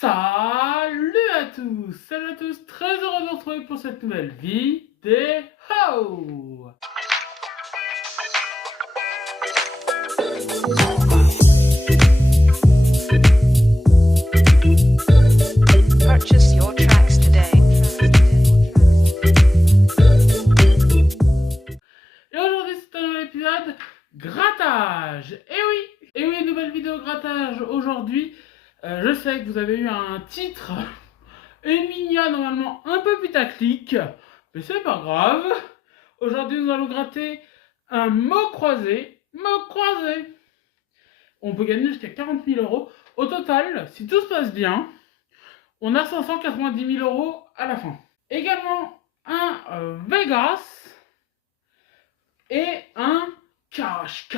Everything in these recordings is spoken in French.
Salut à tous! Salut à tous! Très heureux de vous retrouver pour cette nouvelle vidéo! Purchase your tracks today. Et aujourd'hui c'est un nouvel épisode grattage! Et oui, nouvelle vidéo grattage aujourd'hui. Je sais que vous avez eu un titre, une mignonne normalement un peu putaclic, mais c'est pas grave. Aujourd'hui nous allons gratter un mot croisé. On peut gagner jusqu'à 40 000 euros. Au total, si tout se passe bien, on a 590 000 euros à la fin. Également un Vegas et un cash.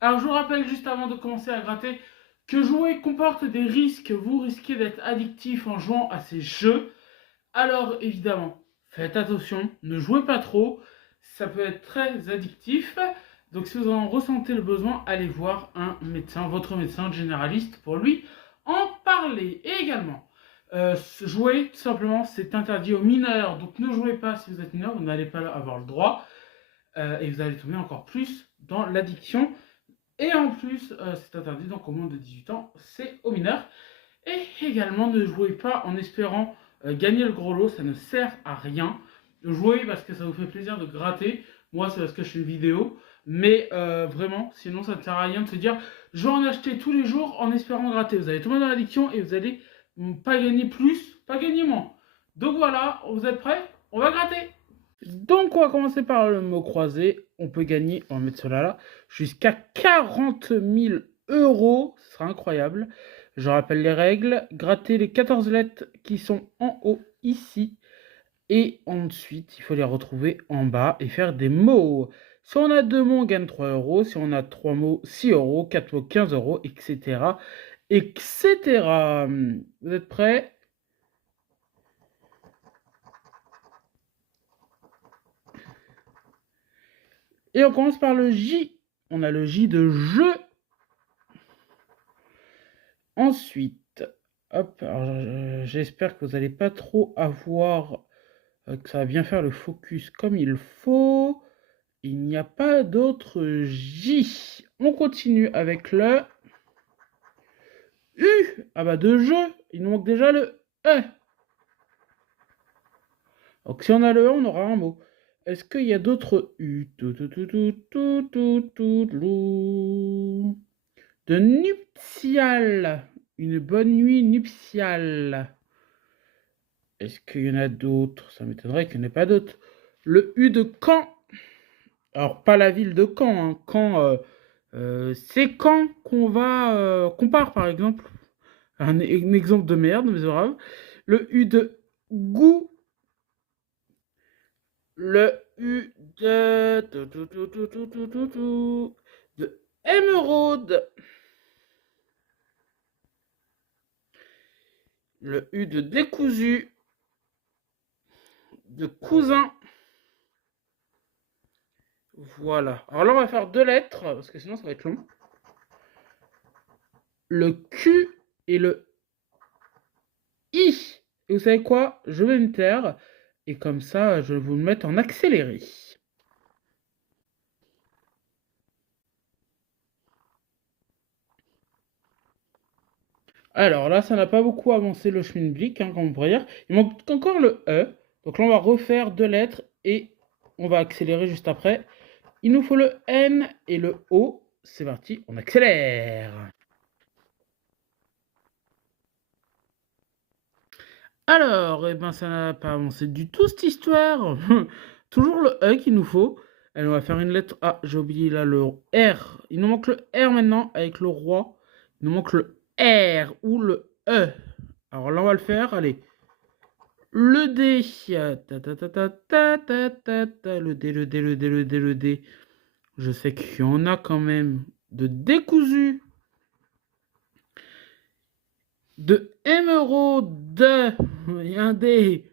Alors je vous rappelle juste avant de commencer à gratter que jouer comporte des risques. Vous risquez d'être addictif en jouant à ces jeux. Alors évidemment, faites attention, ne jouez pas trop. Ça peut être très addictif. Donc si vous en ressentez le besoin, allez voir un médecin, votre médecin généraliste pour lui en parler. Et également, jouer tout simplement c'est interdit aux mineurs. Donc ne jouez pas si vous êtes mineur, vous n'allez pas avoir le droit. Et vous allez tomber encore plus dans l'addiction. Et en plus, c'est interdit, donc au moins de 18 ans, c'est aux mineurs. Et également, ne jouez pas en espérant gagner le gros lot, ça ne sert à rien. Jouez parce que ça vous fait plaisir de gratter. Moi, c'est parce que je fais une vidéo. Mais vraiment, sinon, ça ne sert à rien de se dire je vais en acheter tous les jours en espérant gratter. Vous allez tomber dans l'addiction et vous allez pas gagner plus, pas gagner moins. Donc voilà, vous êtes prêts? On va gratter! Donc on va commencer par le mot croisé. On peut gagner, on va mettre cela là, jusqu'à 40 000 euros. Ce sera incroyable. Je rappelle les règles. Gratter les 14 lettres qui sont en haut ici. Et ensuite, il faut les retrouver en bas et faire des mots. Si on a 2 mots, on gagne 3 euros. Si on a 3 mots, 6 euros. 4 mots, 15 euros, etc. Vous êtes prêts? Et on commence par le J. On a le J de jeu. Ensuite, hop, j'espère que vous n'allez pas trop avoir, que ça va bien faire le focus comme il faut. Il n'y a pas d'autre J. On continue avec le U. Ah bah de jeu, il nous manque déjà le E. Donc si on a le E, on aura un mot. Est-ce qu'il y a d'autres U? De nuptial. Une bonne nuit nuptiale. Est-ce qu'il y en a d'autres? Ça m'étonnerait qu'il n'y en ait pas d'autres. Le U de Caen. Alors, pas la ville de Caen. Hein. Caen, c'est Caen qu'on part, par exemple. Un exemple de merde, mais c'est grave. Le U de goût. Le U de émeraude. Le U de décousu. De cousin. Voilà. Alors là, on va faire 2 lettres, parce que sinon, ça va être long. Le Q et le I. Et vous savez quoi? Je vais me taire. Et comme ça, je vais vous le mettre en accéléré. Alors là, ça n'a pas beaucoup avancé le schmilblick, hein, comme on pourrait dire. Il manque encore le E. Donc là, on va refaire 2 lettres et on va accélérer juste après. Il nous faut le N et le O. C'est parti, on accélère. Alors, eh ben, ça n'a pas avancé du tout cette histoire. Toujours le E qu'il nous faut. Allez, on va faire une lettre. Ah, j'ai oublié là le R. Il nous manque le R maintenant avec le roi. Il nous manque le R ou le E. Alors là, on va le faire. Allez. Le D. Le D, le D, le D, le D, le D. Je sais qu'il y en a quand même de décousu. De émeraude. Il y a un D.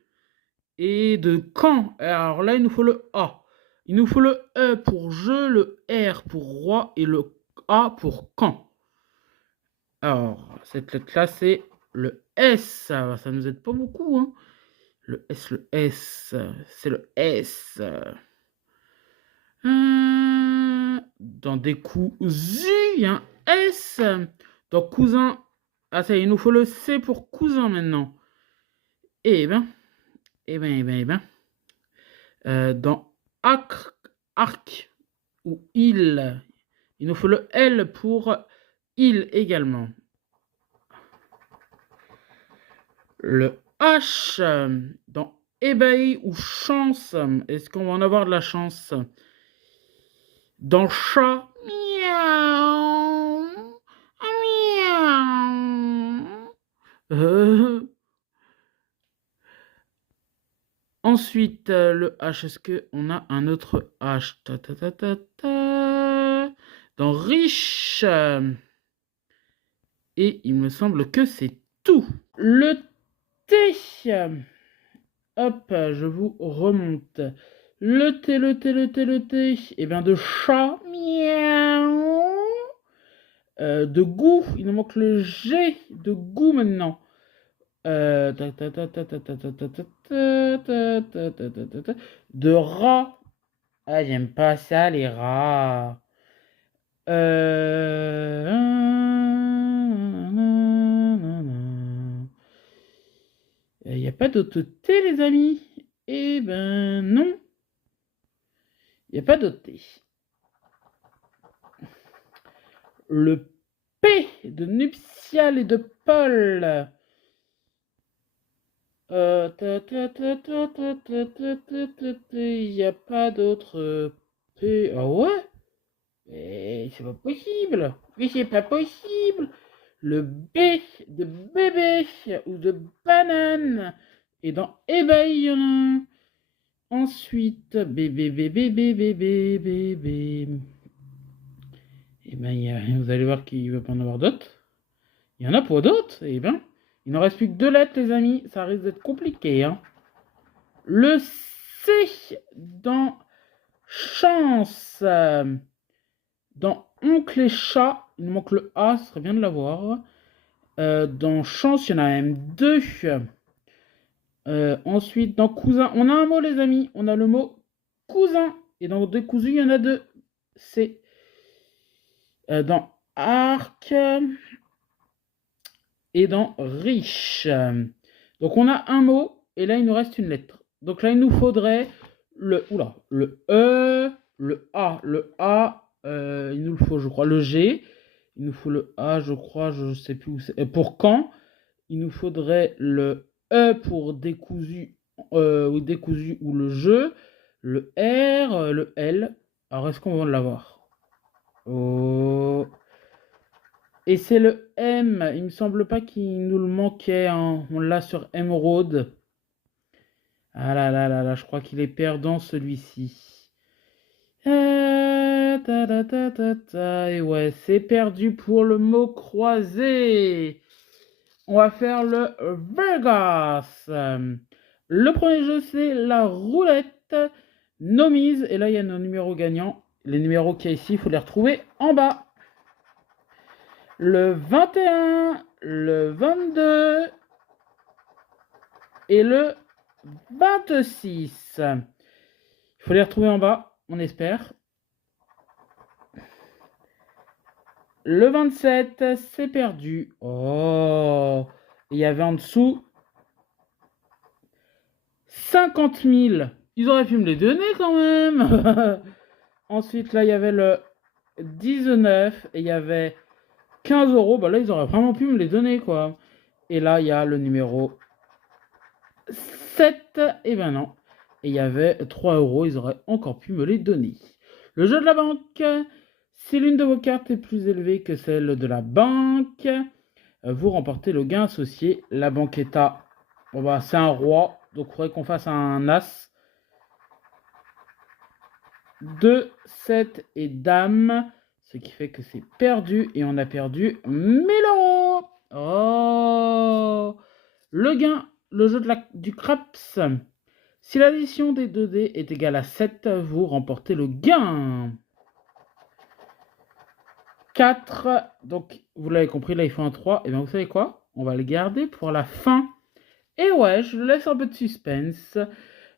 Et de Caen. Alors là, il nous faut le A. Il nous faut le E pour jeu, le R pour roi et le A pour Caen. Alors, cette lettre-là, c'est le S. Ça nous aide pas beaucoup, hein. Le S, c'est le S. Dans décousu, il y a un S. Dans cousin, ah ça y est, il nous faut le C pour cousin maintenant. Eh ben, dans arc ou il nous faut le L pour il également. Le H dans ébahi ou chance. Est-ce qu'on va en avoir de la chance? Dans chat, miaou, miaou. Ensuite, le H, est-ce qu'on a un autre H? Dans riche. Et il me semble que c'est tout. Le T. Hop, je vous remonte. Le T. Et bien de chat. Miaou. De goût. Il nous manque le G de goût maintenant. De rat. Ah, j'aime pas ça, les rats. Il n'y a pas d'autre T, les amis? Eh ben non. Il n'y a pas d'autre T. Le P de nuptial et de Paul. Il n'y a pas d'autre P. Ah ouais? Mais c'est pas possible. Mais c'est pas possible. Le B de bébé ou de banane. Et dans ébahi, il y en a un. Ensuite, bébé. Et ben, vous allez voir qu'il va pas en avoir d'autres. Il y en a pour d'autres. Et ben, il n'en reste plus que 2 lettres, les amis. Ça risque d'être compliqué, hein. Le C dans chance. Dans oncle et chat, il nous manque le A, ce serait bien de l'avoir. Dans chance, il y en a même 2. Ensuite, dans cousin, on a un mot, les amis. On a le mot cousin. Et dans décousu, il y en a 2. C'est dans arc et dans riche. Donc, on a un mot. Et là, il nous reste une lettre. Donc là, il nous faudrait le E, le A. Le A, il nous le faut, je crois, le G. Il nous faut le A, je crois, je sais plus où c'est. Pour quand, il nous faudrait le E pour décousu, ou le jeu, le R, le L. Alors, est-ce qu'on va l'avoir? Oh. Et c'est le M. Il me semble pas qu'il nous le manquait, hein. On l'a sur Emerald. Ah là, je crois qu'il est perdant celui-ci. Et ouais, c'est perdu pour le mot croisé. On va faire le Vegas. Le premier jeu, c'est la roulette. Nos mises. Et là, il y a nos numéros gagnants. Les numéros qu'il y a ici, il faut les retrouver en bas. Le 21, le 22 et le 26. Il faut les retrouver en bas, on espère. Le 27, c'est perdu. Oh, il y avait en dessous 50 000. Ils auraient pu me les donner quand même. Ensuite, là, il y avait le 19 et il y avait 15 euros. Bah là, ils auraient vraiment pu me les donner, quoi. Et là, il y a le numéro 7. Et ben non. Et il y avait 3 euros. Ils auraient encore pu me les donner. Le jeu de la banque. Si l'une de vos cartes est plus élevée que celle de la banque, vous remportez le gain associé. La banquetta, bon bah, c'est un roi. Donc il faudrait qu'on fasse un as. 2, 7 et dame. Ce qui fait que c'est perdu. Et on a perdu 1000 euros. Oh, le gain, le jeu du craps. Si l'addition des 2 dés est égale à 7, vous remportez le gain. 4. Donc, vous l'avez compris, là, il faut un 3. Et bien, vous savez quoi? On va le garder pour la fin. Et ouais, je laisse un peu de suspense.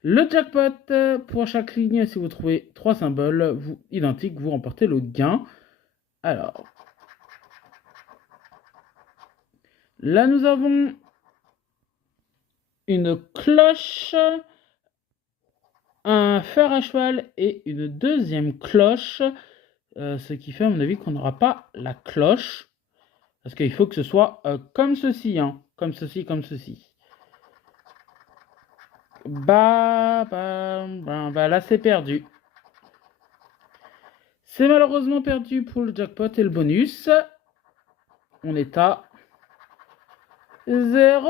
Le jackpot, pour chaque ligne, si vous trouvez 3 symboles identiques, vous remportez le gain. Alors, là, nous avons une cloche, un fer à cheval et une deuxième cloche. Ce qui fait, à mon avis, qu'on n'aura pas la cloche. Parce qu'il faut que ce soit comme ceci, hein. Comme ceci, comme ceci. Bah, là, c'est perdu. C'est malheureusement perdu pour le jackpot et le bonus. On est à 0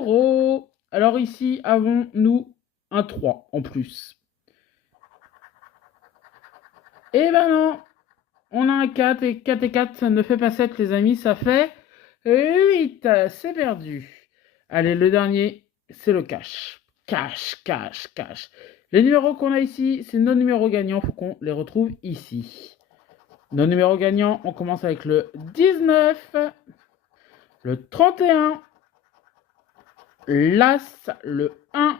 €. Alors ici, avons-nous un 3 en plus? Eh ben non, on a un 4 et 4 et 4, ça ne fait pas 7 les amis, ça fait 8, c'est perdu. Allez, le dernier, c'est le cash. Cash, cash, cash. Les numéros qu'on a ici, c'est nos numéros gagnants, il faut qu'on les retrouve ici. Nos numéros gagnants, on commence avec le 19, le 31, l'As, le 1,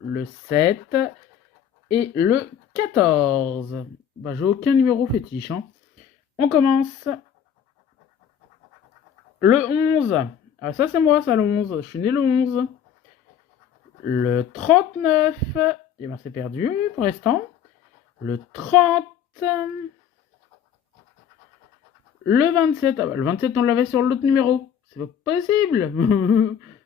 le 7 et le 14. Bah, j'ai aucun numéro fétiche, hein. On commence. Le 11. Ah, ça, c'est moi, ça, le 11. Je suis né le 11. Le 39. Et ben, c'est perdu pour l'instant. Le 30. Le 27. Ah, bah, le 27, on l'avait sur l'autre numéro. C'est pas possible.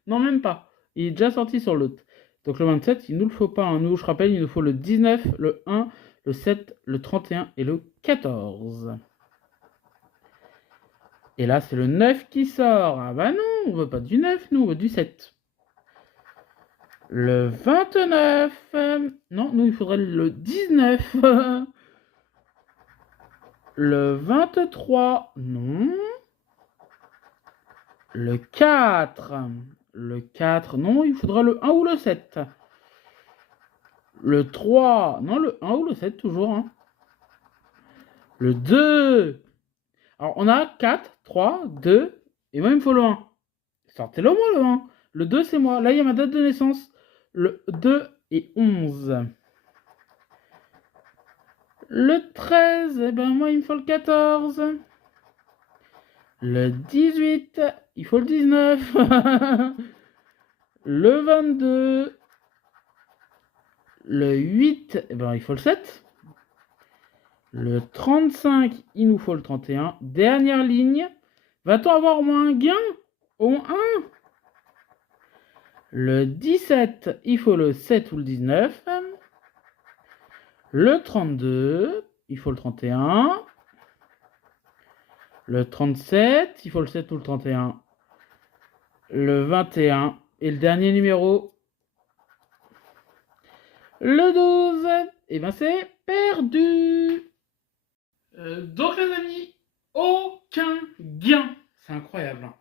Non, même pas. Il est déjà sorti sur l'autre. Donc, le 27, il nous le faut pas. Hein. Nous, je rappelle, il nous faut le 19, le 1, le 7, le 31 et le 14. Et là, c'est le 9 qui sort. Ah bah non, on veut pas du 9, nous, on veut du 7. Le 29. Non, nous, il faudrait le 19. Le 23. Non. Le 4. Le 4. Non, il faudra le 1 ou le 7. Le 3. Non, le 1 ou le 7, toujours. Hein. Le 2. Alors, on a 4, 3, 2. Et moi, il me faut le 1. Sortez-le moi, le 1. Le 2, c'est moi. Là, il y a ma date de naissance. Le 2 et 11. Le 13, eh ben moi, il me faut le 14. Le 18, il faut le 19. Le 22. Le 8, eh ben il faut le 7. Le 35, il nous faut le 31. Dernière ligne. Va-t-on avoir au moins un gain? Au moins un? Le 17, il faut le 7 ou le 19. Le 32, il faut le 31. Le 37, il faut le 7 ou le 31. Le 21. Et le dernier numéro, le 12. Et ben c'est perdu. Donc les amis, aucun gain. C'est incroyable. Hein.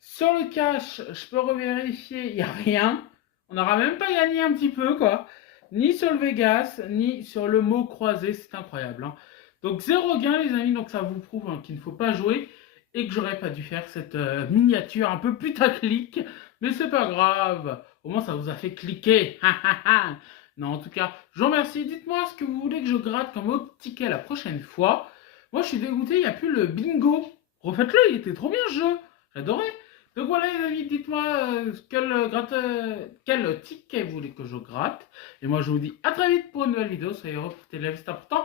Sur le cash, je peux revérifier, il n'y a rien. On n'aura même pas gagné un petit peu, quoi. Ni sur le Vegas, ni sur le mot croisé, c'est incroyable. Hein. Donc 0 gain, les amis, donc ça vous prouve hein, qu'il ne faut pas jouer et que j'aurais pas dû faire cette miniature un peu putaclic. Mais c'est pas grave, au moins ça vous a fait cliquer. Non, en tout cas, je vous remercie. Dites-moi ce que vous voulez que je gratte comme autre ticket la prochaine fois. Moi, je suis dégoûté, il n'y a plus le bingo. Refaites-le, il était trop bien ce jeu. J'adorais. Donc voilà les amis, dites-moi quel ticket vous voulez que je gratte. Et moi je vous dis à très vite pour une nouvelle vidéo. Soyez heureux, c'est important.